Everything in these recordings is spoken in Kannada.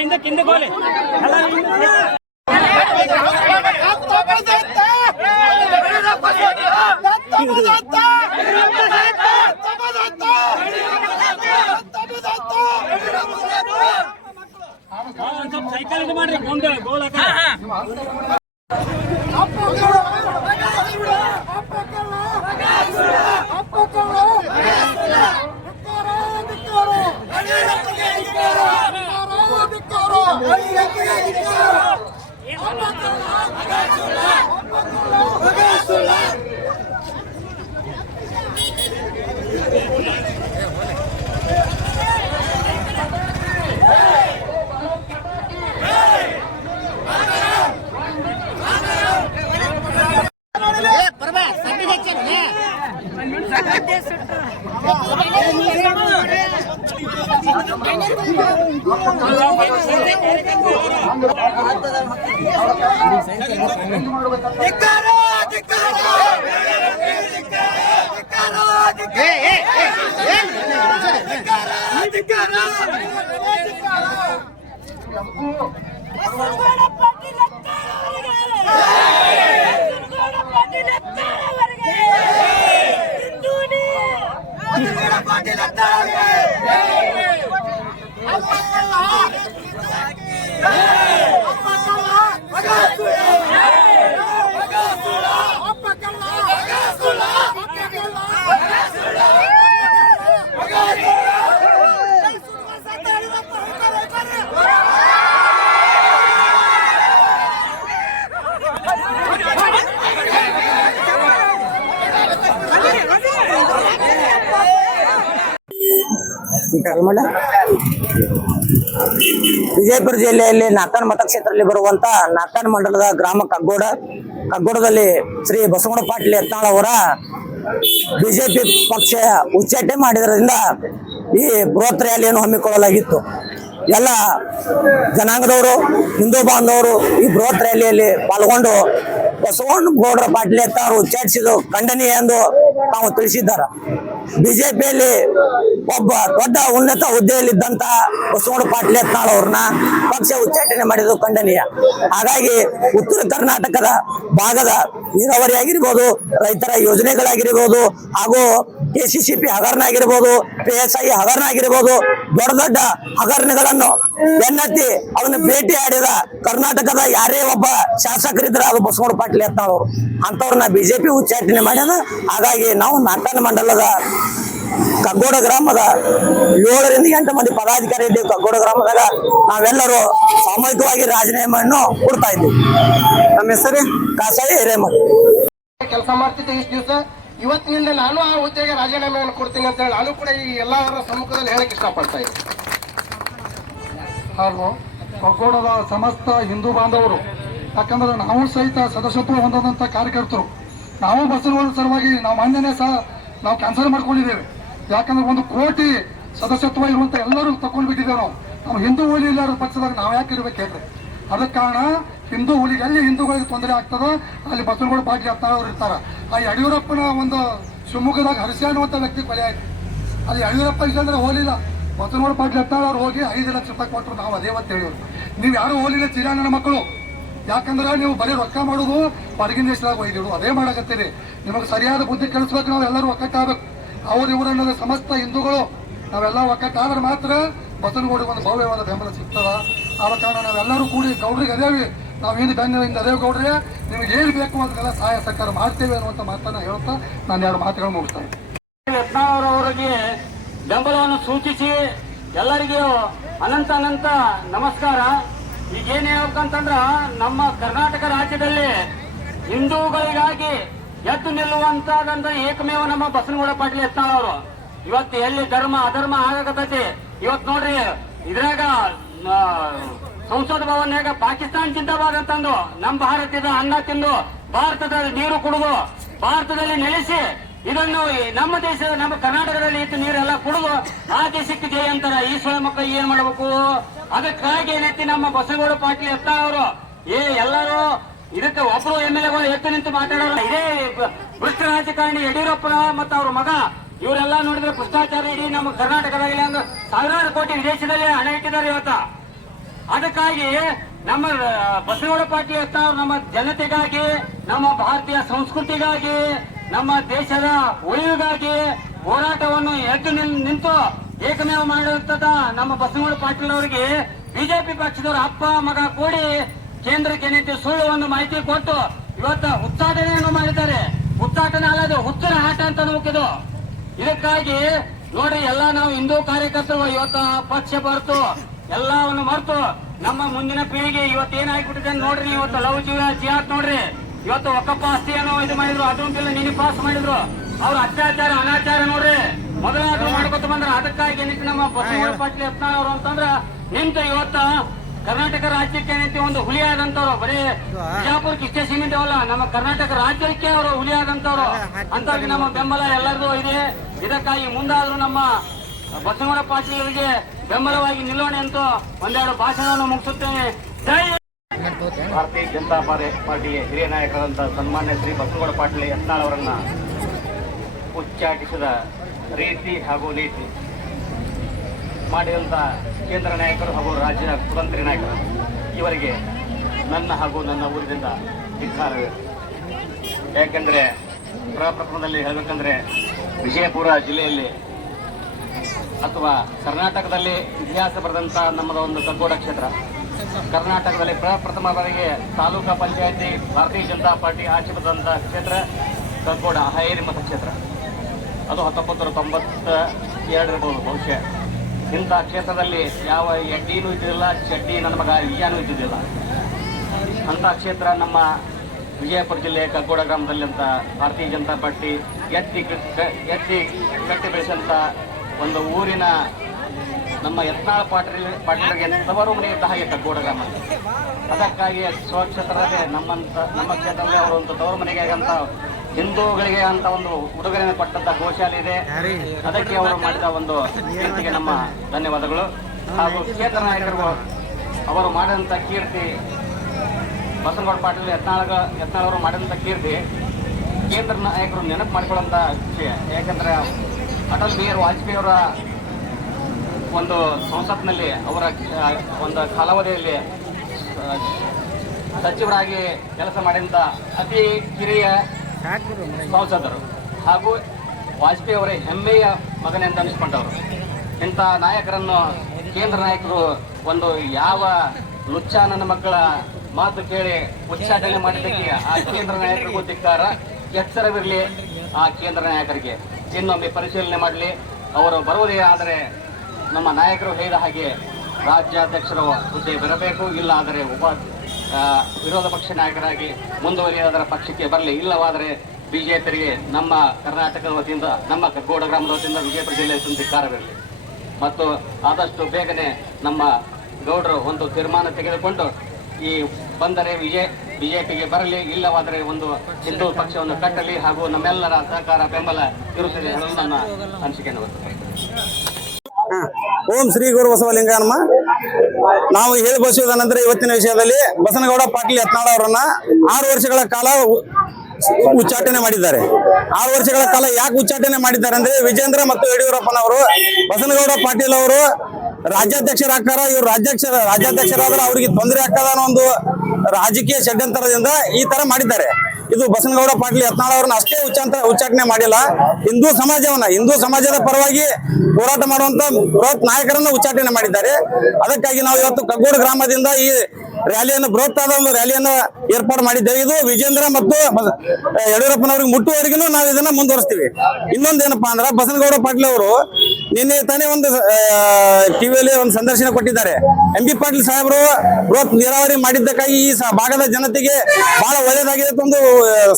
ಹಿಂದೆ ಕಿಂದ ಗೋಲಿ ಸೈಕಲ್ ಇದು ಮಾಡ್ರಿ ಗೋಲ್ ವಿಜಯಪುರ ಜಿಲ್ಲೆಯಲ್ಲಿ ನಾಕನ್ ಮತಕ್ಷೇತ್ರದಲ್ಲಿ ಬರುವಂತ ನಾಕನ್ ಮಂಡಲದ ಗ್ರಾಮ ಕಗ್ಗೋಡದಲ್ಲಿ ಶ್ರೀ ಬಸವಣ್ಣ ಪಾಟೀಲ್ ಯತ್ನಾಳ್ ಅವರ ಬಿಜೆಪಿ ಪಕ್ಷ ಉಚ್ಚಾಟನೆ ಮಾಡಿದ್ರಿಂದ ಈ ಬೃಹತ್ ರ್ಯಾಲಿಯನ್ನು ಹಮ್ಮಿಕೊಳ್ಳಲಾಗಿತ್ತು. ಎಲ್ಲ ಜನಾಂಗದವರು, ಹಿಂದೂ ಬಾಂಧವರು ಈ ಬೃಹತ್ ರ್ಯಾಲಿಯಲ್ಲಿ ಪಾಲ್ಗೊಂಡು ಬಸವನಗೌಡರ ಪಾಟೀಲ್ ಯತ್ನಾಳ್ ಉಚ್ಚಾಟಿಸಿದ್ದು ಖಂಡನೀಯ ಎಂದು ತಾವು ತಿಳಿಸಿದ್ದಾರೆ. ಬಿಜೆಪಿಯಲ್ಲಿ ಒಬ್ಬ ದೊಡ್ಡ ಉನ್ನತ ಹುದ್ದೆಯಲ್ಲಿದ್ದಂತಹ ಬಸವಣ್ಣ ಪಾಟೀಲ್ ಯತ್ನಾಳ್ ಅವ್ರನ್ನ ಪಕ್ಷ ಉಚ್ಚಾಟನೆ ಮಾಡಿದ್ದು ಖಂಡನೀಯ. ಹಾಗಾಗಿ ಉತ್ತರ ಕರ್ನಾಟಕದ ಭಾಗದ ನೀರಾವರಿ ಆಗಿರ್ಬೋದು, ರೈತರ ಯೋಜನೆಗಳಾಗಿರ್ಬೋದು, ಹಾಗೂ KCCP ಹಗರಣ ಆಗಿರ್ಬೋದು, PSI ಹಗರಣ ಆಗಿರ್ಬೋದು, ದೊಡ್ಡ ದೊಡ್ಡ ಹಗರಣಗಳನ್ನು ಬೆನ್ನತ್ತಿ ಅವನ್ನ ಭೇಟಿ ಆಡಿದ ಕರ್ನಾಟಕದ ಯಾರೇ ಒಬ್ಬ ಶಾಸಕರಿದ್ರೆ ಅದು ಬಸವಣ್ಣ ಪಾಟೀಲ್ ಯತ್ನಾಳ್ ಅವರು. ಅಂತವ್ರನ್ನ ಬಿಜೆಪಿ ಉಚ್ಚಾಟನೆ ಮಾಡ್ಯದ. ಹಾಗಾಗಿ ನಾವು ನಾಕನ್ ಮಂಡಲದ ಕಗ್ಗೋಡ ಗ್ರಾಮದ 7 ರಿಂದ 8 ಮಂದಿ ಪದಾಧಿಕಾರಿ ಇದ್ದೀವಿ. ಕಗ್ಗೋಡ ಗ್ರಾಮದಾಗ ನಾವೆಲ್ಲರೂ ಸಾಮೂಹಿಕವಾಗಿ ರಾಜೀನಾಮೆಯನ್ನು ಕೊಡ್ತಾ ಇದ್ದೀವಿ. ನಮ್ಮ ಹೆಸರು ಕಾಸಾಯಿ ಹಿರೇಮಠ. ಕೆಲಸ ಮಾಡ್ತಿದ್ದೆ ಇಷ್ಟು ದಿವಸ. ಇವತ್ತಿನಿಂದ ನಾನು ಆ ಹುದ್ದೆಗೆ ರಾಜೀನಾಮೆಯನ್ನು ಕೊಡ್ತೀನಿ ಅಂತ ಹೇಳಿ ನಾನು ಕೂಡ ಈ ಎಲ್ಲರ ಸಮ್ಮುಖದಲ್ಲಿ ಹೇಳಕ್ ಇಷ್ಟಪಡ್ತಾ ಇದ್ದೀನಿ. ಹಾಗೂ ಕಗ್ಗೋಡದ ಸಮಸ್ತ ಹಿಂದೂ ಬಾಂಧವರು, ಯಾಕಂದ್ರೆ ನಾವು ಸಹಿತ ಸದಸ್ಯತ್ವ ಹೊಂದದಂತ ಕಾರ್ಯಕರ್ತರು, ನಾವು ಬಸವನಗೌಡರ ಸಲುವಾಗಿ ನಾವು ಮಾನ್ಯನೇ ಸಹ ನಾವು ಕ್ಯಾನ್ಸಲ್ ಮಾಡ್ಕೊಂಡಿದ್ದೇವೆ. ಯಾಕಂದ್ರೆ 1 ಕೋಟಿ ಸದಸ್ಯತ್ವ ಇರುವಂತ ಎಲ್ಲರೂ ತಗೊಂಡ್ಬಿಟ್ಟಿದ್ದೇವೆ. ನಾವು ಹಿಂದೂ ಹುಲಿ ಇಲ್ಲರ ಪಕ್ಷದಾಗ ನಾವು ಯಾಕೆ ಇರ್ಬೇಕು ಹೇಳ್ರಿ? ಅದಕ್ಕೆ ಕಾರಣ ಹಿಂದೂ ಹುಲಿಗೆ ಎಲ್ಲಿ ಹಿಂದೂಗಳಿಗೆ ತೊಂದರೆ ಆಗ್ತದ ಅಲ್ಲಿ ಬಸವನಗೌಡ ಪಾಟೀಲ್ ಯತ್ನಾಳ್ ಅವರು ಇರ್ತಾರ. ಆ ಯಡಿಯೂರಪ್ಪನ ಒಂದು ಶಿವಮೊಗ್ಗದಾಗ ಹರ್ಷ ಅನ್ನುವಂಥ ವ್ಯಕ್ತಿ ಕೊಲೆ ಆಯ್ತು. ಅಲ್ಲಿ ಯಡಿಯೂರಪ್ಪ ಇಲ್ಲಂದ್ರೆ ಹೋಲಿಲ್ಲ, ಬಸವನಗೌಡ ಪಾಟೀಲ್ ಯತ್ನಾಳ್ ಅವ್ರು ಹೋಗಿ 5 ಲಕ್ಷ ರೂಪಾಯಿ ಕೊಟ್ಟರು. ನಾವು ಅದೇ ಅಂತ ಹೇಳಿದ್ರು, ನೀವು ಯಾರು ಹೋಲಿಲ್ಲ ಚಿರಾನನ ಮಕ್ಕಳು. ಯಾಕಂದ್ರೆ ನೀವು ಬರೀ ರೊಕ್ಕ ಮಾಡೋದು ಹೊರಗಿನ ದೇಶದಾಗ ಒಯ್ದಿಡು, ಅದೇ ಮಾಡಕತ್ತೀರಿ. ನಿಮಗೆ ಸರಿಯಾದ ಬುದ್ಧಿ ಕಲಿಸ್ಬೇಕು. ನಾವು ಎಲ್ಲರೂ ಒಕ್ಕಟ್ಟಾಗಬೇಕು. ಅವ್ರು ಇವರನ್ನ ಸಮಸ್ತ ಹಿಂದೂಗಳು ನಾವೆಲ್ಲ ಒಕ್ಕಟ್ಟಾದ್ರೆ ಮಾತ್ರ ಬಸವನಗೌಡರಿಗೆ ಒಂದು ಭವ್ಯವಾದ ಬೆಂಬಲ ಸಿಗ್ತದ. ಆದ ಕಾರಣ ನಾವೆಲ್ಲರೂ ಕೂಡಿ ಗೌಡ್ರಿಗೆ ಅದೇವಿ, ನಾವೇನು ಬೆನ್ನಿಂದ ಅದೇ ಗೌಡ್ರಿಗೆ ನಿಮಗೆ ಏನು ಬೇಕು ಅದನ್ನೆಲ್ಲ ಸಹಾಯ ಸಹಕಾರ ಮಾಡ್ತೇವೆ ಅನ್ನುವಂಥ ಮಾತನ್ನ ಹೇಳ್ತಾ ನಾನು 2 ಮಾತುಗಳು ಮುಗಿಸ್ತಾ ಇದ್ದೀನಿ. ಯತ್ನಾಳ್ ಅವರಿಗೆ ಬೆಂಬಲವನ್ನು ಸೂಚಿಸಿ ಎಲ್ಲರಿಗೂ ಅನಂತ ನಮಸ್ಕಾರ. ಈಗ ಏನ್ ಹೇಳ್ಬೇಕಂತಂದ್ರ, ನಮ್ಮ ಕರ್ನಾಟಕ ರಾಜ್ಯದಲ್ಲಿ ಹಿಂದೂಗಳಿಗಾಗಿ ಎದ್ದು ನಿಲ್ಲುವಂತದಂತ ಏಕಮೇವ ನಮ್ಮ ಬಸವನಗೌಡ ಪಾಟೀಲ್ ಯತ್ನಾಳ್ ಅವರು. ಇವತ್ತು ಎಲ್ಲಿ ಧರ್ಮ ಅಧರ್ಮ ಆಗಕತ್ತೈತಿ. ಇವತ್ತು ನೋಡ್ರಿ, ಇದ್ರಾಗ ಸಂಸತ್ ಭವನ್ಯಾಗ ಪಾಕಿಸ್ತಾನ ಜಿಂದಾಬಾದ್ ಅಂತಂದು ನಮ್ಮ ಭಾರತದ ಅನ್ನ ತಿಂದು ಭಾರತದ ನೀರು ಕುಡಿದು ಭಾರತದಲ್ಲಿ ನೆಲೆಸಿ ಇದನ್ನು ನಮ್ಮ ದೇಶದ ನಮ್ಮ ಕರ್ನಾಟಕದಲ್ಲಿ ಇತ್ತು ನೀರೆಲ್ಲ ಕುಡಿದು ಆ ದೇಶಕ್ಕೆ ಜಯ ಅಂತಾರ. ಈ ಸೊಳ ಮಕ್ಕಳು ಏನ್ ಮಾಡಬೇಕು? ಅದಕ್ಕಾಗಿ ಏನೈತಿ ನಮ್ಮ ಬಸವನಗೌಡ ಪಾಟೀಲ್ ಯತ್ನಾಳ್ ಅವರು ಎಲ್ಲರೂ ಇದಕ್ಕೆ ಒಬ್ಬರು MLAಗಳು ಎತ್ತು ನಿಂತು ಮಾತಾಡೋಲ್ಲ. ಇದೇ ಭ್ರಷ್ಟ ರಾಜಕಾರಣಿ ಯಡಿಯೂರಪ್ಪ ಮತ್ತು ಅವ್ರ ಮಗ ಇವರೆಲ್ಲ ನೋಡಿದ್ರೆ ಭ್ರಷ್ಟಾಚಾರ ಇಡೀ ನಮ್ಮ ಕರ್ನಾಟಕದಲ್ಲಿ 1000 ಕೋಟಿ ವಿದೇಶದಲ್ಲಿ ಹಣ ಇಟ್ಟಿದ್ದಾರೆ ಇವತ್ತ. ಅದಕ್ಕಾಗಿ ನಮ್ಮ ಬಸವನಗೌಡ ಪಾಟೀಲ್ ಯತ್ನಾಳ್ ನಮ್ಮ ಜನತೆಗಾಗಿ, ನಮ್ಮ ಭಾರತೀಯ ಸಂಸ್ಕೃತಿಗಾಗಿ, ನಮ್ಮ ದೇಶದ ಉಳಿವಿಗಾಗಿ ಹೋರಾಟವನ್ನು ಎದ್ದು ನಿಂತು ಏಕಮೇವ ಮಾಡಿರುವಂತದ ನಮ್ಮ ಬಸವನಗೌಡ ಪಾಟೀಲ್ ಅವರಿಗೆ ಬಿಜೆಪಿ ಪಕ್ಷದವರ ಅಪ್ಪ ಮಗ ಕೂಡಿ ಕೇಂದ್ರಕ್ಕೆ ನಿಂತು ಸುಳ್ಳು ಒಂದು ಮಾಹಿತಿ ಕೊಟ್ಟು ಇವತ್ತು ಉಚ್ಚಾಟನೆಯನ್ನು ಮಾಡಿದ್ದಾರೆ. ಉಚ್ಚಾಟನೆ ಅಲ್ಲದು ಹುಚ್ಚಿನ ಆಟ ಅಂತ ಮುಗಿದು. ಇದಕ್ಕಾಗಿ ನೋಡ್ರಿ, ಎಲ್ಲ ನಾವು ಹಿಂದೂ ಕಾರ್ಯಕರ್ತರು ಇವತ್ತು ಪಕ್ಷ ಬರ್ತು ಎಲ್ಲವನ್ನು ಮರೆತು ನಮ್ಮ ಮುಂದಿನ ಪೀಳಿಗೆ ಇವತ್ತು ಏನಾಗ್ಬಿಟ್ಟಿದೆ ನೋಡ್ರಿ. ಇವತ್ತು ಲವ್ ಜಿಹಾದ್ ನೋಡ್ರಿ, ಇವತ್ತು ಒಕ್ಕಪ್ಪ ಆಸ್ತಿಯನ್ನು ಇದು ಮಾಡಿದ್ರು, ಅದೊಂದು ಬಿಲ್ ನಿನ್ನೆ ಪಾಸ್ ಮಾಡಿದ್ರು. ಅವ್ರ ಅತ್ಯಾಚಾರ ಅನಾಚಾರ ನೋಡ್ರಿ ಮೊದಲಾದ್ರೂ ಮಾಡ್ಕೊತ ಬಂದ್ರ. ಅದಕ್ಕಾಗಿ ಏನಕ್ಕೆ ನಮ್ಮ ಬಸವನಗೌಡ ಪಾಟೀಲ್ ಯತ್ನಾಳ್ ಅವರು ಅಂತಂದ್ರ ನಿಂತು ಇವತ್ತ ಕರ್ನಾಟಕ ರಾಜ್ಯಕ್ಕೆ ಏನೈತಿ ಒಂದು ಹುಲಿ ಆದಂತವ್ರು. ಬರೀ ಬಿಜಾಪುರಕ್ಕೆ ಇಷ್ಟೇ ಸೀಮಿತವಲ್ಲ, ನಮ್ಮ ಕರ್ನಾಟಕ ರಾಜ್ಯಕ್ಕೆ ಅವರು ಹುಲಿ ಆದಂತವ್ರು. ಅಂತವ್ರಿಗೆ ನಮ್ಮ ಬೆಂಬಲ ಎಲ್ಲರದು ಇದೆ. ಇದಕ್ಕಾಗಿ ಮುಂದಾದ್ರೂ ನಮ್ಮ ಬಸವನಗೌಡ ಪಾಟೀಲ್ ಅವರಿಗೆ ಬೆಂಬಲವಾಗಿ ನಿಲ್ಲೋಣ ಅಂತ ಒಂದೆರಡು ಭಾಷಣವನ್ನು ಮುಗಿಸುತ್ತೇನೆ. ಜೈ ಭಾರತೀಯ ಜನತಾ ಪಾರ್ಟಿಯ ಹಿರಿಯ ನಾಯಕರಾದಂತಹ ಸನ್ಮಾನ್ಯ ಶ್ರೀ ಬಸವನಗೌಡ ಪಾಟೀಲ್ ಯತ್ನಾಳ್ ಅವರನ್ನ ಉಚ್ಚಾಟಿಸಿದ ರೀತಿ ಹಾಗೂ ನೀತಿ ಮಾಡಿದಂಥ ಕೇಂದ್ರ ನಾಯಕರು ಹಾಗೂ ರಾಜ್ಯದ ಕುತಂತ್ರಿ ನಾಯಕರು ಇವರಿಗೆ ನನ್ನ ಹಾಗೂ ನನ್ನ ಊರಿನಿಂದ ಧಿಕ್ಕಾರವೇ. ಯಾಕೆಂದರೆ ಪ್ರಪ್ರಥಮದಲ್ಲಿ ಹೇಳಬೇಕಂದ್ರೆ ವಿಜಯಪುರ ಜಿಲ್ಲೆಯಲ್ಲಿ ಅಥವಾ ಕರ್ನಾಟಕದಲ್ಲಿ ಇತಿಹಾಸ ಬರೆದಂಥ ನಮ್ಮದ ಒಂದು ಕಗ್ಗೋಡ ಕ್ಷೇತ್ರ, ಕರ್ನಾಟಕದಲ್ಲಿ ಪ್ರಪ್ರಥಮ ಬಾರಿಗೆ ತಾಲೂಕಾ ಪಂಚಾಯತಿ ಭಾರತೀಯ ಜನತಾ ಪಾರ್ಟಿ ಆಚೆ ಬಂದಂಥ ಕ್ಷೇತ್ರ ಕಗ್ಗೋಡ ಹೈರಿ ಮತಕ್ಷೇತ್ರ. ಅದು 1992 ಇರಬಹುದು ಬಹುಶಃ. ಇಂಥ ಕ್ಷೇತ್ರದಲ್ಲಿ ಯಾವ ಎಡ್ಡಿನೂ ಇದ್ದಿಲ್ಲ, ಚಡ್ಡಿ ನನ್ನ ಮಗ ಈಯಾನೂ ಇದ್ದಿದ್ದಿಲ್ಲ. ಅಂಥ ಕ್ಷೇತ್ರ ನಮ್ಮ ವಿಜಯಪುರ ಜಿಲ್ಲೆ ಕಗ್ಗೋಡ ಗ್ರಾಮದಲ್ಲಿ ಅಂತ ಭಾರತೀಯ ಜನತಾ ಪಾರ್ಟಿ ಎತ್ತಿ ಕಟ್ಟಿ ಬೆಳೆಸಂತ ಒಂದು ಊರಿನ ನಮ್ಮ ಯತ್ನಾಳ್ ಪಾಟೀಲರಿಗೆ ತವರು ಮನೆ ಇದ್ದ ಹಾಗೆ ಕಗ್ಗೋಡ ಗ್ರಾಮ. ಅದಕ್ಕಾಗಿ ಸ್ವಕ್ಷೇತ್ರದಲ್ಲಿ ನಮ್ಮ ಕ್ಷೇತ್ರದಲ್ಲಿ ಅವರು ಒಂದು ತವರು ಮನೆಗೆ ಅಂತ ಹಿಂದೂಗಳಿಗೆ ಅಂತ ಒಂದು ಉಡುಗೊರೆಯನ್ನು ಕೊಟ್ಟಂತ ಗೋಶಾಲೆ ಇದೆ. ಅದಕ್ಕೆ ಅವರು ಮಾಡಿದ ಒಂದು ಕೀರ್ತಿಗೆ ನಮ್ಮ ಧನ್ಯವಾದಗಳು. ಹಾಗೂ ಕ್ಷೇತ್ರ ನಾಯಕರು ಅವರು ಮಾಡಿದಂಥ ಕೀರ್ತಿ, ಬಸವನಗೌಡ ಪಾಟೀಲ್ ಯತ್ನಾಳ್ ಅವರು ಮಾಡಿದಂಥ ಕೀರ್ತಿ ಕೇಂದ್ರ ನಾಯಕರು ನೆನಪು ಮಾಡಿಕೊಳ್ಳುವಂಥ ವಿಷಯ. ಯಾಕಂದ್ರೆ ಅಟಲ್ ಬಿಹಾರಿ ವಾಜಪೇಯಿ ಅವರ ಒಂದು ಸಂಸತ್ನಲ್ಲಿ ಅವರ ಒಂದು ಕಾಲಾವಧಿಯಲ್ಲಿ ಸಚಿವರಾಗಿ ಕೆಲಸ ಮಾಡಿದಂಥ ಅತಿ ಕಿರಿಯ ಸಂಸದರು ಹಾಗೂ ವಾಜಪೇಯಿ ಅವರೇ ಹೆಮ್ಮೆಯ ಮಗನೆಂದು ಅನಿಸ್ಕೊಂಡವರು. ಇಂಥ ನಾಯಕರನ್ನು ಕೇಂದ್ರ ನಾಯಕರು ಒಂದು ಯಾವ ಲುಚ್ಚ ನನ್ನ ಮಕ್ಕಳ ಮಾತು ಕೇಳಿ ಉಚ್ಚಾಟನೆ ಮಾಡಿದ್ದಕ್ಕೆ ಆ ಕೇಂದ್ರ ನಾಯಕರಿಗೂ ಧಿಕ್ಕಾರ. ಎಚ್ಚರವಿರಲಿ ಆ ಕೇಂದ್ರ ನಾಯಕರಿಗೆ, ಇನ್ನೊಮ್ಮೆ ಪರಿಶೀಲನೆ ಮಾಡಲಿ. ಅವರು ಬರುವುದೇ ಆದರೆ ನಮ್ಮ ನಾಯಕರು ಹೇಳಿದ ಹಾಗೆ ರಾಜ್ಯಾಧ್ಯಕ್ಷರು ಹುದ್ದೆ ಬರಬೇಕು, ಇಲ್ಲ ಆದರೆ ವಿರೋಧ ಪಕ್ಷ ನಾಯಕರಾಗಿ ಮುಂದುವರಿಯಾದರ ಪಕ್ಷಕ್ಕೆ ಬರಲಿ. ಇಲ್ಲವಾದರೆ ಬಿಜೆಪಿಗೆ ನಮ್ಮ ಕರ್ನಾಟಕದ ವತಿಯಿಂದ, ನಮ್ಮ ಕಗ್ಗೋಡ ಗ್ರಾಮದ ವತಿಯಿಂದ ವಿಜಯಪುರ ಜಿಲ್ಲೆ ಧಿಕ್ಕಾರವಿರಲಿ. ಮತ್ತು ಆದಷ್ಟು ಬೇಗನೆ ನಮ್ಮ ಗೌಡರು ಒಂದು ತೀರ್ಮಾನ ತೆಗೆದುಕೊಂಡು ಈ ಬಂದರೆ ಬಿಜೆಪಿಗೆ ಬರಲಿ, ಇಲ್ಲವಾದರೆ ಒಂದು ಹಿಂದೂ ಪಕ್ಷವನ್ನು ಕಟ್ಟಲಿ ಹಾಗೂ ನಮ್ಮೆಲ್ಲರ ಸಹಕಾರ ಬೆಂಬಲ ಇರುತ್ತದೆ ಅನ್ನೋದು ನನ್ನ ಅನಿಸಿಕೆಯನ್ನು ವ್ಯಕ್ತಪಡಿಸುತ್ತೇನೆ. ಓಂ ಶ್ರೀ ಗುರು ಬಸವಲಿಂಗಮ್ಮ. ನಾವು ಹೇಳಿ ಬಯಸುವುದ ನಂತರ ಇವತ್ತಿನ ವಿಷಯದಲ್ಲಿ ಬಸವನಗೌಡ ಪಾಟೀಲ್ ಯತ್ನಾಳ್ ಅವರನ್ನ 6 ವರ್ಷಗಳ ಕಾಲ ಉಚ್ಚಾಟನೆ ಮಾಡಿದ್ದಾರೆ. 6 ವರ್ಷಗಳ ಕಾಲ ಯಾಕೆ ಉಚ್ಚಾಟನೆ ಮಾಡಿದ್ದಾರೆ ಅಂದ್ರೆ, ವಿಜೇಂದ್ರ ಮತ್ತು ಯಡಿಯೂರಪ್ಪನವರು ಬಸವನಗೌಡ ಪಾಟೀಲ್ ಅವರು ರಾಜ್ಯಾಧ್ಯಕ್ಷರಾಗ್ತಾರ, ಇವರು ರಾಜ್ಯಾಧ್ಯಕ್ಷರಾದ್ರೆ ಅವ್ರಿಗೆ ತೊಂದರೆ ಆಗ್ತದ ಅನ್ನೋ ಒಂದು ರಾಜಕೀಯ ಷಡ್ಯಂತರದಿಂದ ಈ ತರ ಮಾಡಿದ್ದಾರೆ. ಇದು ಬಸವನಗೌಡ ಪಾಟೀಲ್ ಯತ್ನಾಳ್ ಅವರನ್ನ ಅಷ್ಟೇ ಉಚ್ಚಾಟನೆ ಮಾಡಿಲ್ಲ, ಹಿಂದೂ ಸಮಾಜದ ಪರವಾಗಿ ಹೋರಾಟ ಮಾಡುವಂತ ಬೃಹತ್ ನಾಯಕರನ್ನ ಉಚ್ಚಾಟನೆ ಮಾಡಿದ್ದಾರೆ. ಅದಕ್ಕಾಗಿ ನಾವು ಇವತ್ತು ಕಗ್ಗೋಡ ಗ್ರಾಮದಿಂದ ಈ ರ್ಯಾಲಿಯನ್ನು ಬೃಹತ್ತಾದ ಒಂದು ರ್ಯಾಲಿಯನ್ನು ಏರ್ಪಾಡು ಮಾಡಿದ್ದೇವೆ. ಇದು ವಿಜೇಂದ್ರ ಮತ್ತು ಯಡಿಯೂರಪ್ಪನವ್ರಿಗೆ ಮುಟ್ಟುವವರೆಗೂ ನಾವು ಇದನ್ನ ಮುಂದುವರಿಸ್ತೀವಿ. ಇನ್ನೊಂದೇನಪ್ಪಾ ಅಂದ್ರೆ, ಬಸವನಗೌಡ ಪಾಟೀಲ್ ಅವರು ನಿನ್ನೆ ತಾನೇ ಒಂದು ಟಿವಿಯಲ್ಲಿ ಒಂದು ಸಂದರ್ಶನ ಕೊಟ್ಟಿದ್ದಾರೆ. ಎಂ ಬಿ ಪಾಟೀಲ್ ಸಾಹೇಬರು ಬೃಹತ್ ನೀರಾವರಿ ಮಾಡಿದ್ದಕ್ಕಾಗಿ ಈ ಭಾಗದ ಜನತೆಗೆ ಬಹಳ ಒಳ್ಳೆಯದಾಗಿದೆ ಒಂದು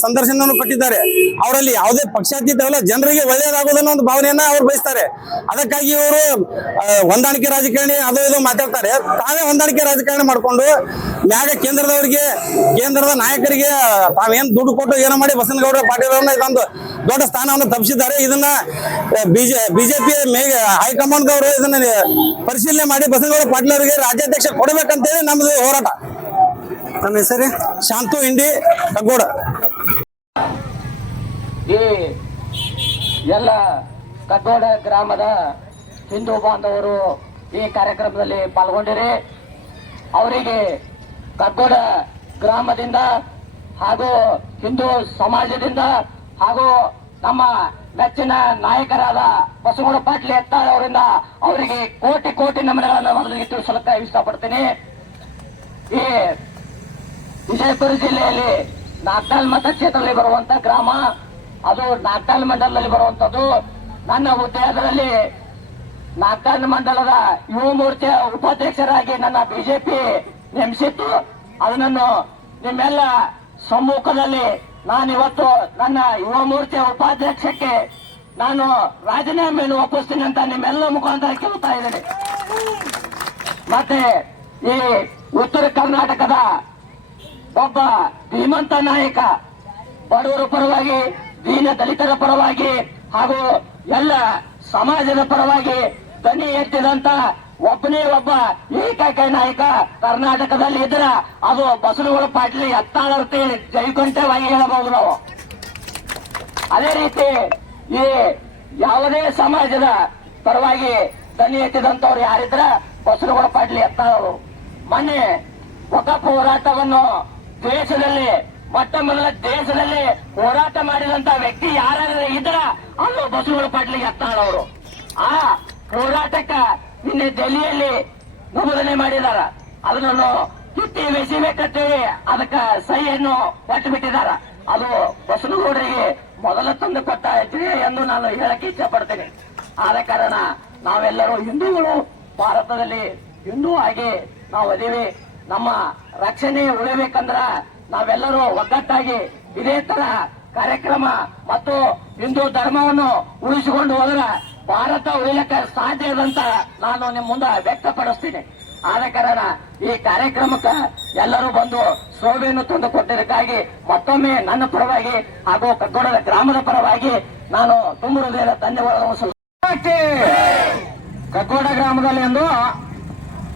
ಸಂದರ್ಶನವನ್ನು ಕೊಟ್ಟಿದ್ದಾರೆ. ಅವರಲ್ಲಿ ಯಾವುದೇ ಪಕ್ಷಾತೀತವಲ್ಲ, ಜನರಿಗೆ ಒಳ್ಳೆಯದಾಗುವುದನ್ನ ಒಂದು ಭಾವನೆಯನ್ನ ಅವ್ರು ಬಯಸ್ತಾರೆ. ಅದಕ್ಕಾಗಿ ಇವರು ಹೊಂದಾಣಿಕೆ ರಾಜಕಾರಣಿ ಅದು ಇದು ಮಾತಾಡ್ತಾರೆ. ತಾವೇ ಹೊಂದಾಣಿಕೆ ರಾಜಕಾರಣಿ ಮಾಡಿಕೊಂಡು ಮ್ಯಾಗ ಕೇಂದ್ರದ ನಾಯಕರಿಗೆ ತಾವೇನ್ ದುಡ್ಡು ಕೊಟ್ಟು ಏನೋ ಮಾಡಿ ಬಸವನಗೌಡ ಪಾಟೀಲ್ ಅವರನ್ನ ಇದೊಂದು ದೊಡ್ಡ ಸ್ಥಾನವನ್ನು ತಪ್ಪಿಸಿದ್ದಾರೆ. ಇದನ್ನ ಬಿಜೆಪಿ ಹೈಕಮಾಂಡ್ ಅವರು ಇದನ್ನ ಪರಿಶೀಲನೆ ಮಾಡಿ ಬಸವನಗೌಡ ಪಾಟೀಲ್ ಅವರಿಗೆ ರಾಜ್ಯಾಧ್ಯಕ್ಷ ಕೊಡಬೇಕಂತೇಳಿ ನಮ್ದು ಹೋರಾಟ. ನಮ್ಮ ಹೆಸರು ಶಾಂತು ಇಂಡಿ ಕಗ್ಗೋಡ. ಈ ಎಲ್ಲ ಕಗ್ಗೋಡ ಗ್ರಾಮದ ಹಿಂದೂ ಬಾಂಧವರು ಈ ಕಾರ್ಯಕ್ರಮದಲ್ಲಿ ಪಾಲ್ಗೊಂಡಿರಿ. ಅವರಿಗೆ ಕಗ್ಗೋಡ ಗ್ರಾಮದಿಂದ ಹಾಗೂ ಹಿಂದೂ ಸಮಾಜದಿಂದ ಹಾಗೂ ನಮ್ಮ ಮೆಚ್ಚಿನ ನಾಯಕರಾದ ಬಸವಗೌಡ ಪಾಟೀಲ್ ಯತ್ನಾಳ್ ಅವರಿಂದ ಅವರಿಗೆ ಕೋಟಿ ಕೋಟಿ ನಮನಗಳನ್ನು ಮೊದಲಿಗೆ ತಿಳಿಸಲಕ್ಕ ಇಷ್ಟಪಡ್ತೀನಿ. ಈ ವಿಜಯಪುರ ಜಿಲ್ಲೆಯಲ್ಲಿ ನಾಗ್ನಾಳ್ ಮತಕ್ಷೇತ್ರದಲ್ಲಿ ಬರುವಂತ ಗ್ರಾಮ, ಅದು ನಾಗ್ನಾಳ್ ಮಂಡಲದಲ್ಲಿ ಬರುವಂತದ್ದು. ನನ್ನ ಹುದ್ದೆಯಲ್ಲಿ ನಾಗ್ನಾಳ್ ಮಂಡಲದ ಯುವ ಮೋರ್ಚಾ ಉಪಾಧ್ಯಕ್ಷರಾಗಿ ನನ್ನ ಬಿಜೆಪಿ ನೇಮಿಸಿತ್ತು. ಅದನ್ನು ನಿಮ್ಮೆಲ್ಲ ಸಮ್ಮುಖದಲ್ಲಿ ನಾನಿವತ್ತು ನನ್ನ ಯುವ ಮೋರ್ಚಾ ಉಪಾಧ್ಯಕ್ಷಕ್ಕೆ ನಾನು ರಾಜೀನಾಮೆಯನ್ನು ಒಪ್ಪಿಸ್ತೀನಿ ಅಂತ ನಿಮ್ಮೆಲ್ಲ ಮುಖಾಂತರ ಕೇಳ್ತಾ ಇದ್ದೇನೆ. ಮತ್ತೆ ಈ ಉತ್ತರ ಕರ್ನಾಟಕದ ಒಬ್ಬ ಧೀಮಂತ ನಾಯಕ, ಬಡವರ ಪರವಾಗಿ, ದೀನ ದಲಿತರ ಪರವಾಗಿ ಹಾಗೂ ಎಲ್ಲ ಸಮಾಜದ ಪರವಾಗಿ ದನಿ ಎತ್ತಿದಂತ ಒಬ್ಬನೇ ಒಬ್ಬ ಏಕೈಕ ನಾಯಕ ಕರ್ನಾಟಕದಲ್ಲಿ ಇದ್ರ ಅದು ಬಸವಗೌಡ ಪಾಟೀಲ್ ಯತ್ನಾಳ್ ಅಂತ ಜೈಕಂಠವಾಗಿ ಹೇಳಬಹುದು ನಾವು. ಅದೇ ರೀತಿ ಈ ಯಾವುದೇ ಸಮಾಜದ ಪರವಾಗಿ ದನಿ ಎತ್ತಿದಂತವ್ರು ಯಾರಿದ್ರ ಬಸವಗೌಡ ಪಾಟೀಲ್ ಯತ್ನಾಳ್ ಅವರು. ಮೊನ್ನೆ ವಕಫ್ ಹೋರಾಟವನ್ನು ದೇಶದಲ್ಲಿ ಮೊಟ್ಟ ಮೊದಲ ದೇಶದಲ್ಲಿ ಹೋರಾಟ ಮಾಡಿದಂತ ವ್ಯಕ್ತಿ ಯಾರಾದ್ರೂ ಇದ್ರ ಅದು ಬಸವಗೌಡ ಪಾಟೀಲ್ ಯತ್ನಾಳ್ ಅವರು. ಆ ಹೋರಾಟಕ್ಕ ನಿನ್ನೆ ದೆಹಲಿಯಲ್ಲಿ ನಮೂದನೆ ಮಾಡಿದಾರ. ಅದನ್ನು ಕಿತ್ತಿ ಮೆಸಿಬೇಕಂತೇಳಿ ಅದಕ್ಕ ಸಹಿಯನ್ನು ಕೊಟ್ಟು ಬಿಟ್ಟಿದಾರ. ಅದು ಬಸವಗೌಡರಿಗೆ ಮೊದಲ ತಂದು ಕೊಟ್ಟ ಹೆಜ್ಜೆ ಎಂದು ನಾನು ಹೇಳಕ್ಕೆ ಇಚ್ಛೆ ಪಡ್ತೇನೆ. ಆದ ಕಾರಣ ನಾವೆಲ್ಲರೂ ಹಿಂದೂಗಳು, ಭಾರತದಲ್ಲಿ ಹಿಂದೂ ಆಗಿ ನಾವು ಅದೇವಿ. ನಮ್ಮ ರಕ್ಷಣೆ ಉಳಿಬೇಕಂದ್ರ ನಾವೆಲ್ಲರೂ ಒಗ್ಗಟ್ಟಾಗಿ ಇದೇ ತರ ಕಾರ್ಯಕ್ರಮ ಮತ್ತು ಹಿಂದೂ ಧರ್ಮವನ್ನು ಉಳಿಸಿಕೊಂಡು ಹೋದ್ರೆ ಭಾರತ ಉಳಿಯಕ್ಕೆ ಸಾಧ್ಯ ಅಂತ ನಾನು ನಿಮ್ಮ ಮುಂದೆ ವ್ಯಕ್ತಪಡಿಸ್ತೀನಿ. ಆದ ಕಾರಣ ಈ ಕಾರ್ಯಕ್ರಮಕ್ಕೆ ಎಲ್ಲರೂ ಬಂದು ಶೋಭೆಯನ್ನು ತಂದು ಕೊಟ್ಟಿದ್ದಕ್ಕಾಗಿ ಮತ್ತೊಮ್ಮೆ ನನ್ನ ಪರವಾಗಿ ಹಾಗೂ ಕಗ್ಗೋಡದ ಗ್ರಾಮದ ಪರವಾಗಿ ನಾನು ತುಂಬ ಹೃದಯದ ಧನ್ಯವಾದವನ್ನು ಸಲ್ಲಿಸುತ್ತೇನೆ. ಕಗ್ಗೋಡ ಗ್ರಾಮದಲ್ಲಿ ಎಂದು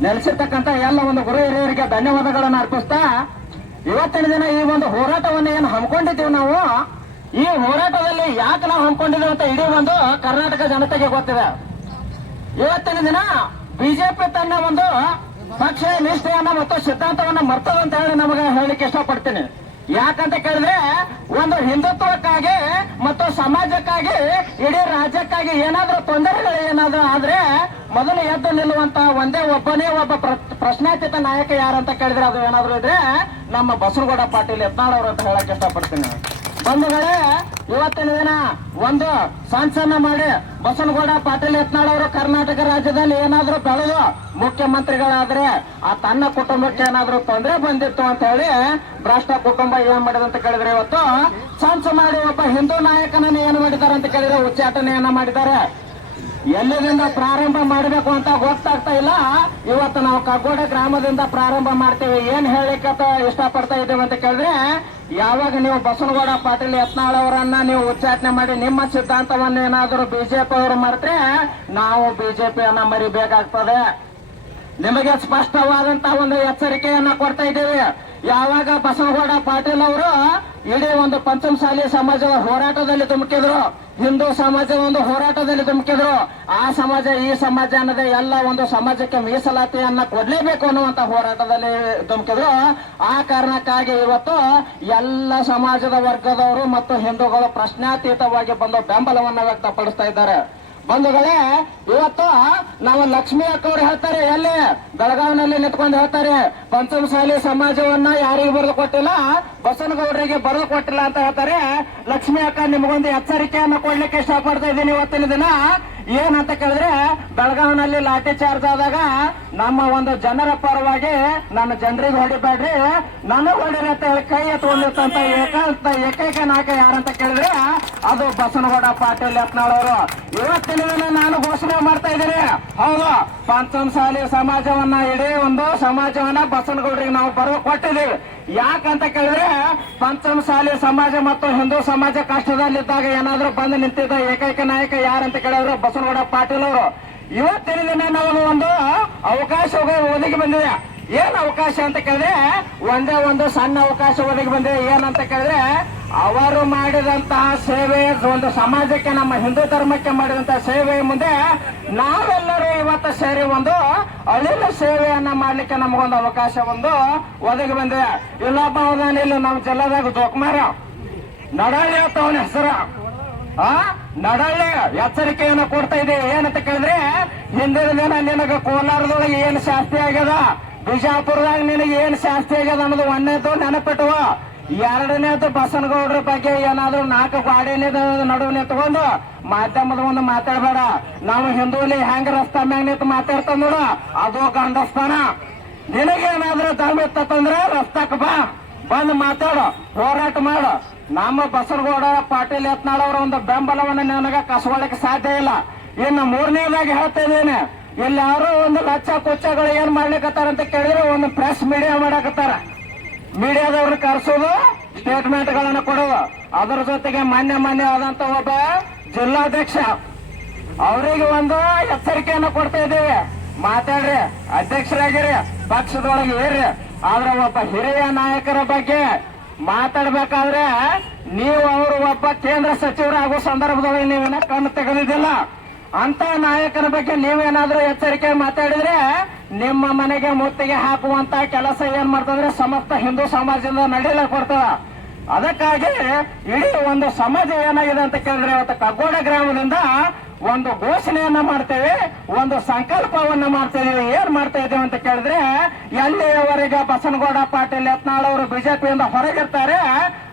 ನೆಲೆಸಿರ್ತಕ್ಕಂಥ ಎಲ್ಲ ಒಂದು ಗುರು ಹಿರಿಯರಿಗೆ ಧನ್ಯವಾದಗಳನ್ನು ಅರ್ಪಿಸ್ತಾ, ಇವತ್ತಿನ ದಿನ ಈ ಒಂದು ಹೋರಾಟವನ್ನು ಏನು ಹಮ್ಮಿಕೊಂಡಿದ್ದೀವಿ ನಾವು, ಈ ಹೋರಾಟದಲ್ಲಿ ಯಾಕೆ ನಾವು ಹಮ್ಮಿಕೊಂಡಿದ್ದೇವೆ ಅಂತ ಇಡೀ ಒಂದು ಕರ್ನಾಟಕ ಜನತೆಗೆ ಗೊತ್ತಿದೆ. ಇವತ್ತಿನ ದಿನ ಬಿಜೆಪಿ ತನ್ನ ಒಂದು ಪಕ್ಷ ನಿಷ್ಠೆಯನ್ನ ಮತ್ತು ಸಿದ್ಧಾಂತವನ್ನ ಮರ್ತದ ಅಂತ ಹೇಳಿ ನಮಗೆ ಹೇಳಲಿಕ್ಕೆ ಇಷ್ಟಪಡ್ತೀನಿ. ಯಾಕಂತ ಕೇಳಿದ್ರೆ ಒಂದು ಹಿಂದುತ್ವಕ್ಕಾಗಿ ಮತ್ತು ಸಮಾಜಕ್ಕಾಗಿ ಇಡೀ ರಾಜ್ಯಕ್ಕಾಗಿ ಏನಾದ್ರೂ ತೊಂದರೆಗಳು ಏನಾದ್ರೂ ಆದ್ರೆ ಮೊದಲು ಎದ್ದು ನಿಲ್ಲುವಂತ ಒಬ್ಬನೇ ಒಬ್ಬ ಪ್ರಶ್ನಾತೀತ ನಾಯಕ ಯಾರಂತ ಕೇಳಿದ್ರೆ ಅದು ಏನಾದ್ರು ಇದ್ರೆ ನಮ್ಮ ಬಸವಗೌಡ ಪಾಟೀಲ್ ಯತ್ನಾಳ್ ಅವರು ಅಂತ ಹೇಳಕ್ ಇಷ್ಟಪಡ್ತೀನಿ. ಬಂಧುಗಳೇ, ಇವತ್ತಿನ ದಿನ ಒಂದು ಸಂಚಲನ ಮಾಡಿ ಬಸವಗೌಡ ಪಾಟೀಲ್ ಯತ್ನಾಳ್ ಅವರು ಕರ್ನಾಟಕ ರಾಜ್ಯದಲ್ಲಿ ಏನಾದ್ರೂ ಬೆಳೆದು ಮುಖ್ಯಮಂತ್ರಿಗಳಾದ್ರೆ ಆ ತನ್ನ ಕುಟುಂಬಕ್ಕೆ ಏನಾದ್ರೂ ತೊಂದರೆ ಬಂದಿತ್ತು ಅಂತ ಹೇಳಿ ಭ್ರಷ್ಟ ಕುಟುಂಬ ಏನ್ ಮಾಡಿದಂತ ಕೇಳಿದ್ರೆ ಇವತ್ತು ಸಂಚ ಮಾಡಿ ಒಬ್ಬ ಹಿಂದೂ ನಾಯಕನನ್ನು ಏನು ಮಾಡಿದ್ದಾರೆ ಅಂತ ಕೇಳಿದ್ರೆ ಉಚ್ಚಾಟನೆಯನ್ನ ಮಾಡಿದ್ದಾರೆ. ಎಲ್ಲಿಂದ ಪ್ರಾರಂಭ ಮಾಡಬೇಕು ಅಂತ ಗೊತ್ತಾಗ್ತಾ ಇಲ್ಲ. ಇವತ್ತು ನಾವು ಕಗ್ಗೋಡ ಗ್ರಾಮದಿಂದ ಪ್ರಾರಂಭ ಮಾಡ್ತೇವೆ. ಏನ್ ಹೇಳಿಕ್ಕೆ ಇಷ್ಟಪಡ್ತಾ ಇದ್ದೇವೆ ಅಂತ ಕೇಳಿದ್ರೆ, ಯಾವಾಗ ನೀವು ಬಸವಗೌಡ ಪಾಟೀಲ್ ಯತ್ನಾಳ್ ಅವರನ್ನ ನೀವು ಉಚ್ಚಾಟನೆ ಮಾಡಿ ನಿಮ್ಮ ಸಿದ್ಧಾಂತವನ್ನು ಏನಾದರೂ ಬಿಜೆಪಿ ಅವರು ಮರೆತ್ರೆ ನಾವು ಬಿಜೆಪಿಯನ್ನ ಮರಿಬೇಕಾಗ್ತದೆ. ನಿಮಗೆ ಸ್ಪಷ್ಟವಾದಂತಹ ಒಂದು ಎಚ್ಚರಿಕೆಯನ್ನ ಕೊಡ್ತಾ ಇದ್ದೇವೆ. ಯಾವಾಗ ಬಸವಗೌಡ ಪಾಟೀಲ್ ಅವರು ಇಡೀ ಒಂದು ಪಂಚಮಸಾಲಿ ಸಮಾಜದ ಹೋರಾಟದಲ್ಲಿ ಧುಮುಕಿದ್ರು, ಹಿಂದೂ ಸಮಾಜದ ಒಂದು ಹೋರಾಟದಲ್ಲಿ ಧುಮುಕಿದ್ರು, ಆ ಸಮಾಜ ಈ ಸಮಾಜ ಅನ್ನೋದೇ ಎಲ್ಲ ಒಂದು ಸಮಾಜಕ್ಕೆ ಮೀಸಲಾತಿಯನ್ನ ಕೊಡ್ಲೇಬೇಕು ಅನ್ನುವಂತ ಹೋರಾಟದಲ್ಲಿ ಧುಮುಕಿದ್ರು. ಆ ಕಾರಣಕ್ಕಾಗಿ ಇವತ್ತು ಎಲ್ಲ ಸಮಾಜದ ವರ್ಗದವರು ಮತ್ತು ಹಿಂದೂಗಳು ಪ್ರಶ್ನಾತೀತವಾಗಿ ಬಂದು ಬೆಂಬಲವನ್ನ ವ್ಯಕ್ತಪಡಿಸ್ತಾ ಇದ್ದಾರೆ. ಬಂಧುಗಳೇ, ಇವತ್ತು ನಾವು ಲಕ್ಷ್ಮೀ ಅಕ್ಕವ್ರು ಹೇಳ್ತಾರೆ, ಎಲ್ಲಿ ಬೆಳಗಾವಿನಲ್ಲಿ ನಿಂತ್ಕೊಂಡು ಹೇಳ್ತಾರೆ, ಪಂಚಮಸಾಲಿ ಸಮಾಜವನ್ನ ಯಾರಿಗೂ ಬರೆದು ಕೊಟ್ಟಿಲ್ಲ, ಬಸವನಗೌಡರಿಗೆ ಬರೆದು ಕೊಟ್ಟಿಲ್ಲ ಅಂತ ಹೇಳ್ತಾರೆ. ಲಕ್ಷ್ಮೀ ಅಕ್ಕ, ನಿಮಗೊಂದು ಎಚ್ಚರಿಕೆಯನ್ನು ಕೊಡ್ಲಿಕ್ಕೆ ಇಷ್ಟಪಡ್ತಾ ಇದ್ದೀನಿ. ಇವತ್ತಿನ ದಿನ ಏನಂತ ಕೇಳಿದ್ರೆ, ಬೆಳಗಾವಿನಲ್ಲಿ ಲಾಠಿ ಚಾರ್ಜ್ ಆದಾಗ ನಮ್ಮ ಒಂದು ಜನರ ಪರವಾಗಿ ನನ್ನ ಜನರಿಗೆ ಹೊಡಿಬೇಡ್ರಿ, ನನಗೆ ಹೊಡಿರಿ ಅಂತ ಹೇಳಿ ಕೈ ಎತ್ಕೊಂಡಿರ್ತಂತ ಏಕೈಕ ನಾಯಕ ಯಾರಂತ ಕೇಳಿದ್ರೆ ಅದು ಬಸವನಗೌಡ ಪಾಟೀಲ್ ಯತ್ನಾಳ್ ಅವರು. ಇವತ್ತಿನ ದಿನ ನಾನು ಘೋಷಣೆ ಮಾಡ್ತಾ ಇದ್ದೀನಿ, ಹೌದು, ಪಂಚಮಸಾಲಿ ಸಮಾಜವನ್ನ ಇಡೀ ಒಂದು ಸಮಾಜವನ್ನ ಬಸವನಗೌಡರಿಗೆ ನಾವು ಬರೆದು ಕೊಟ್ಟಿದ್ದೀವಿ. ಯಾಕಂತ ಕೇಳಿದ್ರೆ, ಪಂಚಮಸಾಲಿ ಸಮಾಜ ಮತ್ತು ಹಿಂದೂ ಸಮಾಜ ಕಷ್ಟದಲ್ಲಿದ್ದಾಗ ಏನಾದ್ರೂ ಬಂದು ನಿಂತಿದ್ದ ಏಕೈಕ ನಾಯಕ ಯಾರಂತ ಕೇಳಿದ್ರೆ ಬಸವನಗೌಡ ಪಾಟೀಲ್ ಅವರು. ಇವತ್ತಿನ ದಿನ ನಾವು ಒಂದು ಅವಕಾಶ ಒದಗಿ ಬಂದಿದೆ. ಏನ್ ಅವಕಾಶ ಅಂತ ಕೇಳಿದ್ರೆ, ಒಂದೇ ಒಂದು ಸಣ್ಣ ಅವಕಾಶ ಒದಗಿ ಬಂದಿದೆ. ಏನಂತ ಕೇಳಿದ್ರೆ, ಅವರು ಮಾಡಿದಂತಹ ಸೇವೆ, ಒಂದು ಸಮಾಜಕ್ಕೆ, ನಮ್ಮ ಹಿಂದೂ ಧರ್ಮಕ್ಕೆ ಮಾಡಿದಂತಹ ಸೇವೆ ಮುಂದೆ ನಾವೆಲ್ಲರೂ ಇವತ್ತು ಮಾತು ಸೇರಿ ಒಂದು ಅಳಿಲ ಸೇವೆಯನ್ನ ಮಾಡ್ಲಿಕ್ಕೆ ನಮಗೊಂದು ಅವಕಾಶ ಒಂದು ಒದಗಿ ಬಂದಿದೆ. ಇಲ್ಲೊಬ್ಬ ಅವಧಾನ ಇಲ್ಲಿ ನಮ್ಮ ಜಿಲ್ಲಾದಾಗ ಜೋಕುಮಾರ ನಡಳ್ಳಿ ಅಂತ ಅವನ ಹೆಸರು. ನಡಳ್ಳಿ ಎಚ್ಚರಿಕೆಯನ್ನು ಕೊಡ್ತಾ ಇದೆ. ಏನಂತ ಕೇಳಿದ್ರೆ, ಹಿಂದಿನ ದಿನ ನಿನಗೆ ಕೋಲಾರದೊಳಗೆ ಏನ್ ಶಾಸ್ತಿ ಆಗ್ಯದ, ಬಿಜಾಪುರದಾಗ ನಿನಗೆ ಏನ್ ಶಾಸ್ತಿ ಆಗ್ಯದ ಅನ್ನೋದು ಒಂದನೇದು ನೆನಪಿಟ್ಟುವ. ಎರಡನೇದು ಬಸನಗೌಡರ ಬಗ್ಗೆ ಏನಾದ್ರು 4 ಗಾಡಿ ನಡುವೆ ನಿಂತ್ಕೊಂಡು ಮಾಧ್ಯಮದ ಒಂದು ಮಾತಾಡಬೇಡ. ನಾವು ಹಿಂದೂಲಿ ಹೆಂಗ ರಸ್ತಾ ಮ್ಯಾಗ ನಿಂತು ಮಾತಾಡ್ತಾವ ನೋಡು, ಅದು ಗಂಡಸ್ತಾನ. ನಿನಗೇನಾದ್ರೂ ದಮ್ ಇತ್ತಂದ್ರೆ ರಸ್ತಾಕ್ ಬಾ, ಬಂದು ಮಾತಾಡು, ಹೋರಾಟ ಮಾಡು. ನಮ್ಮ ಬಸನಗೌಡ ಪಾಟೀಲ್ ಯತ್ನಾಳ್ ಅವರ ಒಂದು ಬೆಂಬಲವನ್ನು ನನಗೆ ಕಸ್ಕೊಳ್ಳಿಕ್ಕೆ ಸಾಧ್ಯ ಇಲ್ಲ. ಇನ್ನು 3ನೇದಾಗಿ ಹೇಳ್ತಾ ಇದ್ದೇನೆ, ಇಲ್ಲಿ ಯಾರು ಒಂದು ಲಚ್ಚ ಕುಚ್ಚಗಳು ಏನ್ ಮಾಡ್ಲಿಕ್ಕತ್ತಾರ ಅಂತ ಕೇಳಿದ್ರೆ ಒಂದು ಪ್ರೆಸ್ ಮೀಡಿಯಾ ಮಾಡಕತ್ತಾರ. ಮೀಡಿಯಾದವ್ರನ್ನ ಕರೆಸೋದು, ಸ್ಟೇಟ್ಮೆಂಟ್ ಗಳನ್ನ ಕೊಡೋದು. ಅದರ ಜೊತೆಗೆ ಮಾನ್ಯ ಆದಂತ ಒಬ್ಬ ಜಿಲ್ಲಾಧ್ಯಕ್ಷ ಅವರಿಗೆ ಒಂದು ಎಚ್ಚರಿಕೆಯನ್ನು ಕೊಡ್ತಾ ಇದ್ದೇವೆ. ಮಾತಾಡ್ರಿ, ಅಧ್ಯಕ್ಷರಾಗಿರಿ, ಪಕ್ಷದೊಳಗೆ ಏರ್ರಿ. ಆದ್ರೆ ಒಬ್ಬ ಹಿರಿಯ ನಾಯಕರ ಬಗ್ಗೆ ಮಾತಾಡ್ಬೇಕಾದ್ರೆ ನೀವು ಅವರು ಒಬ್ಬ ಕೇಂದ್ರ ಸಚಿವರಾಗುವ ಸಂದರ್ಭದೊಳಗೆ ನೀವೇನ ಕಣ್ಣು ತೆಗೆದಿದ್ದಿಲ್ಲ. ಅಂತ ನಾಯಕರ ಬಗ್ಗೆ ನೀವೇನಾದ್ರೂ ಎಚ್ಚರಿಕೆ ಮಾತಾಡಿದ್ರೆ ನಿಮ್ಮ ಮನೆಗೆ ಮುತ್ತಿಗೆ ಹಾಕುವಂತ ಕೆಲಸ ಏನ್ ಮಾಡ್ತಂದ್ರೆ ಸಮಸ್ತ ಹಿಂದೂ ಸಮಾಜದಿಂದ ನಡೆಯಲಿಕ್ಕೆ ಕೊಡ್ತದ. ಅದಕ್ಕಾಗಿ ಇಡೀ ಒಂದು ಸಮಾಜ ಏನಾಗಿದೆ ಅಂತ ಕೇಳಿದ್ರೆ, ಇವತ್ತು ಕಗ್ಗೋಡ ಗ್ರಾಮದಿಂದ ಒಂದು ಘೋಷಣೆಯನ್ನ ಮಾಡ್ತೇವೆ, ಒಂದು ಸಂಕಲ್ಪವನ್ನ ಮಾಡ್ತೇವೆ. ಏನ್ ಮಾಡ್ತಾ ಇದ್ದೇವೆ ಅಂತ ಕೇಳಿದ್ರೆ, ಎಲ್ಲಿಯವರೆಗೆ ಬಸನಗೌಡ ಪಾಟೀಲ್ ಯತ್ನಾಳ್ ಅವರು ಬಿಜೆಪಿಯಿಂದ ಹೊರಗಿರ್ತಾರೆ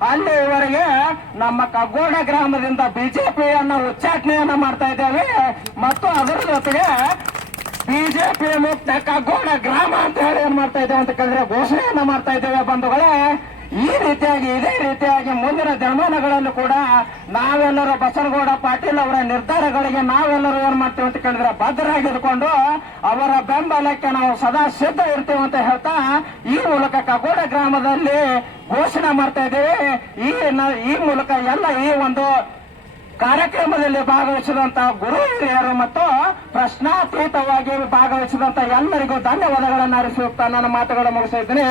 ಅಲ್ಲಿಯವರೆಗೆ ನಮ್ಮ ಕಗ್ಗೋಡ ಗ್ರಾಮದಿಂದ ಬಿಜೆಪಿಯನ್ನ ಉಚ್ಚಾಟನೆಯನ್ನ ಮಾಡ್ತಾ ಇದ್ದೇವೆ. ಮತ್ತು ಅದರ ಜೊತೆಗೆ ಬಿಜೆಪಿ ಮುಕ್ತ ಕಗ್ಗೋಡ ಗ್ರಾಮ ಅಂತ ಹೇಳಿ ಏನ್ ಮಾಡ್ತಾ ಇದ್ದೇವೆ ಅಂತ ಕೇಳಿದ್ರೆ ಘೋಷಣೆಯನ್ನ ಮಾಡ್ತಾ ಇದ್ದೇವೆ ಬಂಧುಗಳೇ. ಇದೇ ರೀತಿಯಾಗಿ ಮುಂದಿನ ದಿನಮಾನಗಳಲ್ಲೂ ಕೂಡ ನಾವೆಲ್ಲರೂ ಬಸನಗೌಡ ಪಾಟೀಲ್ ಅವರ ನಿರ್ಧಾರಗಳಿಗೆ ನಾವೆಲ್ಲರೂ ಏನ್ ಮಾಡ್ತೇವೆ ಅಂತ ಕೇಳಿದ್ರೆ ಬದ್ಧರಾಗಿದ್ಕೊಂಡು ಅವರ ಬೆಂಬಲಕ್ಕೆ ನಾವು ಸದಾ ಸಿದ್ಧ ಇರ್ತೇವೆ ಅಂತ ಹೇಳ್ತಾ ಈ ಮೂಲಕ ಕಗ್ಗೋಡ ಗ್ರಾಮದಲ್ಲಿ ಘೋಷಣೆ ಮಾಡ್ತಾ ಇದ್ದೇವೆ. ಈ ಮೂಲಕ ಎಲ್ಲ ಈ ಒಂದು ಕಾರ್ಯಕ್ರಮದಲ್ಲಿ ಭಾಗವಹಿಸಿದಂತ ಗುರು ಹಿರಿಯರು ಮತ್ತು ಪ್ರಶ್ನಾತೀತವಾಗಿ ಭಾಗವಹಿಸಿದಂತ ಎಲ್ಲರಿಗೂ ಧನ್ಯವಾದಗಳನ್ನು ಅರ್ಪಿಸುತ್ತಾ ನನ್ನ ಮಾತುಗಳನ್ನು ಮುಗಿಸಿದ್ದೀನಿ.